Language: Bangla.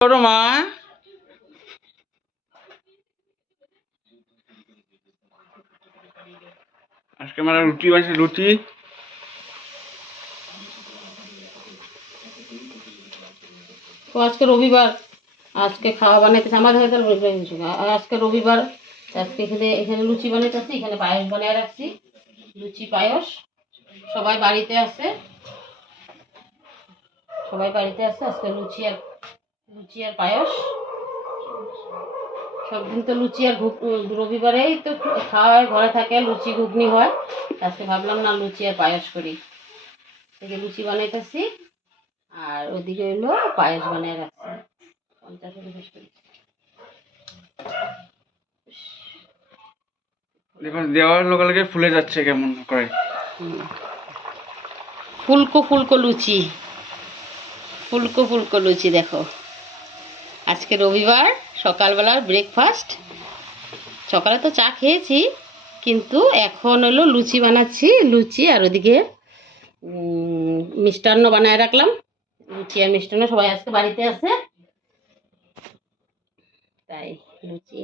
করো, মা। আজকে আমরা রুটি বানিয়েছি, রুটি। আজকে রবিবার, আজকে খাওয়া বানাইতেছে, আমাদের হয়তো আজকে রবিবার, আজকে এখানে এখানে লুচি বানাইতেছি, এখানে পায়েস বানিয়ে রাখছি। লুচি, পায়েস, সবাই বাড়িতে আছে। সবাই বাড়িতে আছে, আজকে লুচি আর লুচি আর পায়েস। সব দিন তো লুচি আর ঘুগ রবিবারেই তো খাওয়া হয় ঘরে থাকে লুচি ঘুগনি হয়। আজকে ভাবলাম না লুচি আর পায়েস করি। থেকে লুচি বানাইতেছি আর ওদিকে হইল পায়েস বানিয়ে রাখছি। পঞ্চাশ দেখুন দেওয়ার লগে লগে ফুলে যাচ্ছে কেমন করে। ফুলকো ফুলকো লুচি। ফুলকো ফুলকো লুচি দেখো। আজকে রবিবার, সকালবেলার ব্রেকফাস্ট সকালে তো চা খেয়েছি, কিন্তু এখন হলো লুচি বানাচ্ছি, লুচি আর ওদিকে মিষ্টান্ন বানায় রাখলাম। লুচি আর মিষ্টান্ন সবাই আজকে বাড়িতে আছে। তাই, লুচি।